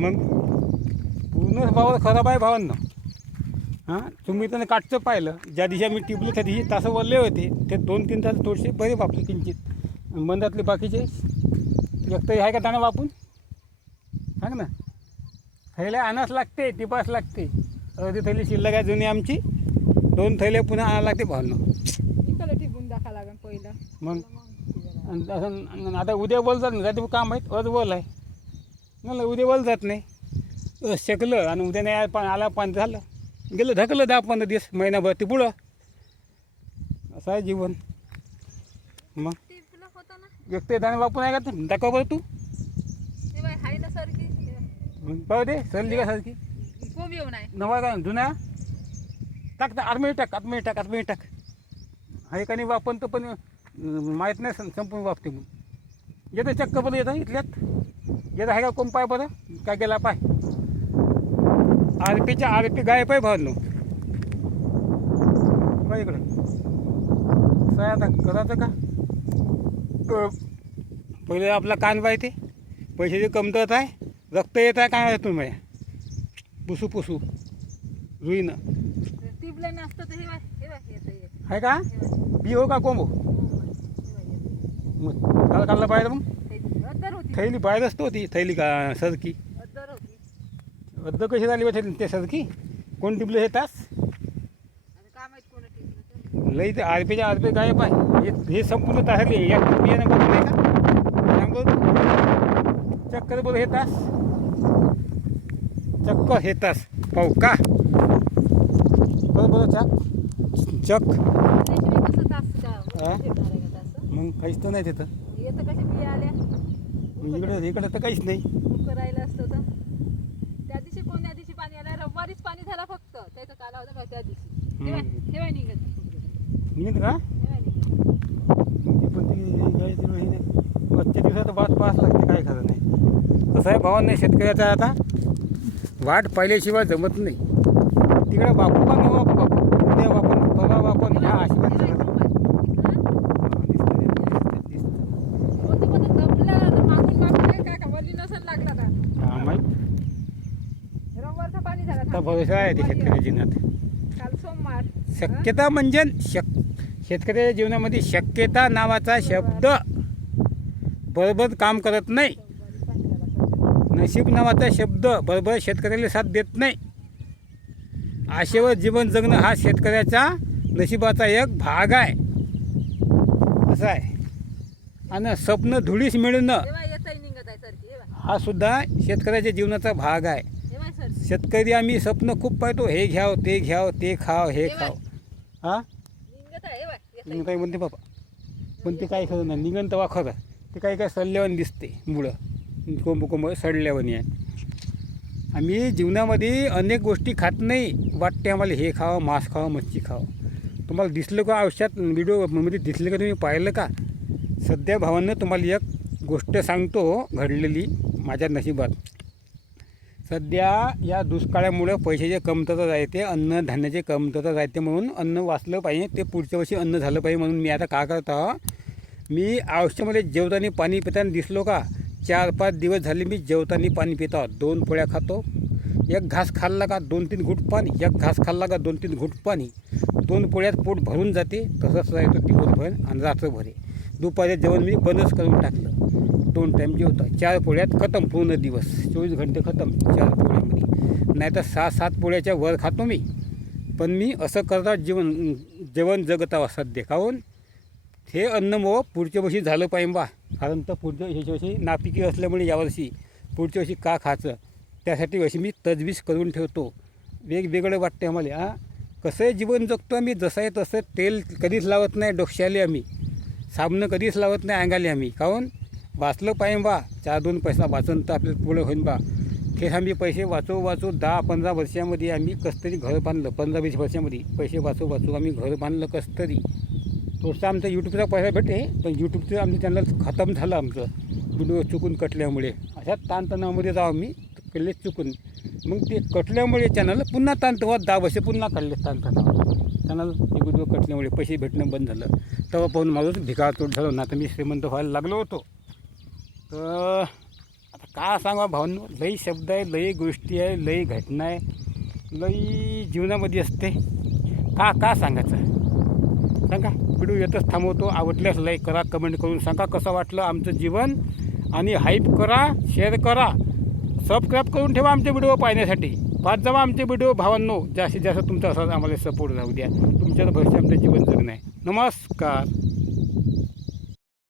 मग पूर्णच भाव खराब आहे भावांना. हां तुम्ही त्यानं काटचं पाहिलं ज्या दिवशी आम्ही टिपलं त्या दिवशी तास वरले होते ते 2-3 तास थोडेसे बरे वापले किंचित. मंदातले बाकीचे एकतरी आहे का दाणा वापून सांग ना. थैल्या आणाच लागते टिपास लागते. अर्धी थैली शिल्लक आहे जुनी आमची 2 थैल्या पुन्हा आणावं लागते भावांना. टिपून दाखवा लागेल पहिलं. मग असं आता उद्या बोल जात नाही रात्री काम आहेत आज बोल आहे मला उद्या बोल जात नाही शकलं आणि उद्या नाही आला पाणी झालं गेलं ढकलं 10-15 दिवस महिनाभर ते पुढं असं आहे जीवन. मग व्यक्ती दाणे वापरून आहे का तू दाखवा बरं तू मग पाहू दे सरली का सारखी नवा का जुन्या टाक आतमध्ये टाक आहे का नाही वापरतो तर पण माहीत नाही संपूर्ण वापते म्हणून येतं चक्क बरं येतं इथल्यात येतं आहे का कोण पाय बरं काय गेला पाय आरपी गायब आहे भावनो का इकडं असं आहे आता करायचं का. पहिले आपला कान पाहिजे पैशाची कमतरत आहे रक्त येत आहे काय तुम्ही माझ्या पुसू रुईनं आहे का बी हो का कोंबो मग काढला पाहिजे मग थैली बाहेर असतो ती थैली का सरकी अद्द कशी झाली बा ते सरकी कोण टिपलं हे तास लई ते आरपीच्या आरपी गायब आहे हे संपूर्ण तासले या बियाणं बघ नाही का सांग बरं चक्कर बघ हे तास चक्क हे तास पाहू का बरं चक मग काहीच तर नाही तिथं इकडे तर काहीच नाही. त्या दिवशी कोणत्या दिवशी पाणी आलं रविवारीच पाणी झाला फक्त त्याचा काला होता त्या दिवशी ठेवाय निघत का पण बच्चे दिवसात वाट पाहास लागते काय खरं नाही. कसं आहे भावांना नाही शेतकऱ्याचा आता वाट पाहिल्याशिवाय जमत नाही. तिकडे बापू का न बापू उद्या वापर परवा वापर ह्या आशीर्वाद भरोसा आहे ते शेतकऱ्याच्या जीवनात. काल सोमवार शक्यता म्हणजे शेतकऱ्याच्या जीवनामध्ये शक्यता नावाचा शब्द बरोबर काम करत नाही. नशीब नावाचा शब्द बरोबर शेतकऱ्याला साथ देत नाही. आशेवर जीवन जगणं हा शेतकऱ्याचा नशिबाचा एक भाग आहे असं आहे. आणि स्वप्न धुळीस मिळणं हा सुद्धा शेतकऱ्याच्या जीवनाचा भाग आहे. शेतकरी आम्ही स्वप्न खूप पाहतो हे घ्याव ते घ्याव ते खाव हे खाव हां काही म्हणते बाबा पण ते काय खरं नाही निघन तवा खरं ते काही काय सडल्यावानी दिसते मुळं कोंब सडल्यावानी आहे. आम्ही जीवनामध्ये अनेक गोष्टी खात नाही वाटते आम्हाला हे खावं मांस खावं मच्छी खावं. तुम्हाला दिसलं का आयुष्यात व्हिडिओमध्ये दिसलं का तुम्ही पाहिलं का. सध्या भावांना तुम्हाला एक गोष्ट सांगतो घडलेली माझ्या नशिबात. सध्या या दुष्काळामुळे पैशाची कमतरता राहते अन्नधान्याची कमतरता राहते म्हणून अन्न वाचलं पाहिजे ते पुढच्या वर्षी अन्न झालं पाहिजे म्हणून मी आता काय करत आहो मी आयुष्यामध्ये जेवताना पाणी पिताना दिसलो का 4-5 दिवस झाले मी जेवताना पाणी पित आहोत. 2 पोळ्या खातो एक घास खाल्ला का 2-3 घूट पाणी एक घास खाल्ला का 2-3 घूट पाणी 2 पोळ्यात पोट भरून जाते. तसंच राहतो दिवसभर आणि रात्रभर. दुपारचं जेवण मी बंदच करून टाकलं. 2 टाईम जेवतो 4 पोळ्यात खतम पूर्ण दिवस 24 घंटे खतम 4 पोळ्यामध्ये. नाही तर 6-7 पोळ्याच्या वर खातो मी. पण मी असं करता जेवण जगत आहो सध्या काहून हे अन्न मग पुढच्या वर्षी झालं पाहिजे बा. कारण तर पुढच्या वर्षी नापिकी असल्यामुळे यावर्षी पुढच्या वर्षी का खायचं त्यासाठी अशी मी तजवीज करून ठेवतो. वेगवेगळं वाटते आम्हाला. हां कसं जीवन जगतो आम्ही जसं आहे तसं. तेल कधीच लावत नाही डोक्याले आम्ही. साबणं कधीच लावत नाही अंगाले आम्ही. काहून वाचलं पाहिजे बा. 4-2 पैसा वाचून तर आपल्याला पुढं होईन बा. हे आम्ही पैसे वाचू 10-15 वर्षामध्ये आम्ही कसं तरी घर बांधलं. 15-20 वर्षामध्ये पैसे वाचू आम्ही घर बांधलं कसं तरी. थोडंसं आमचा यूट्यूबचा पैसा भेटे पण यूट्यूबचं आमचं चॅनल खतम झालं आमचं व्हिडिओ चुकून कटल्यामुळे. अशा ताणतणावामध्ये जाऊ आम्ही केले चुकून. मग ते कटल्यामुळे चॅनल पुन्हा ताणतणावात 10 वर्ष पुन्हा काढले ताणतणाव. चॅनल व्हिडिओ कटल्यामुळे पैसे भेटणं बंद झालं. तेव्हा पाहून माझं भिकार तोड झालं ना तर मी श्रीमंत व्हायला लागलो होतो. तर आता का सांगा भावांनो, लई शब्द आहे, लई गोष्टी आहे, लई घटना आहे, लई जीवनामध्ये असते. का सांगायचं सांगा. व्हिडिओ येतच थांबवतो. आवडल्यास लाईक करा, कमेंट करून सांगा कसं वाटलं आमचं जीवन, आणि हाईप करा, शेअर करा, सबस्क्राईब करून ठेवा आमचे व्हिडिओ पाहण्यासाठी. पाहत जावा आमचे व्हिडिओ भावांनो. जास्तीत जास्त तुमचा असाच आम्हाला सपोर्ट राहू द्या. तुमच्याच भविष्य आमचं जीवन जगणं आहे. नमस्कार.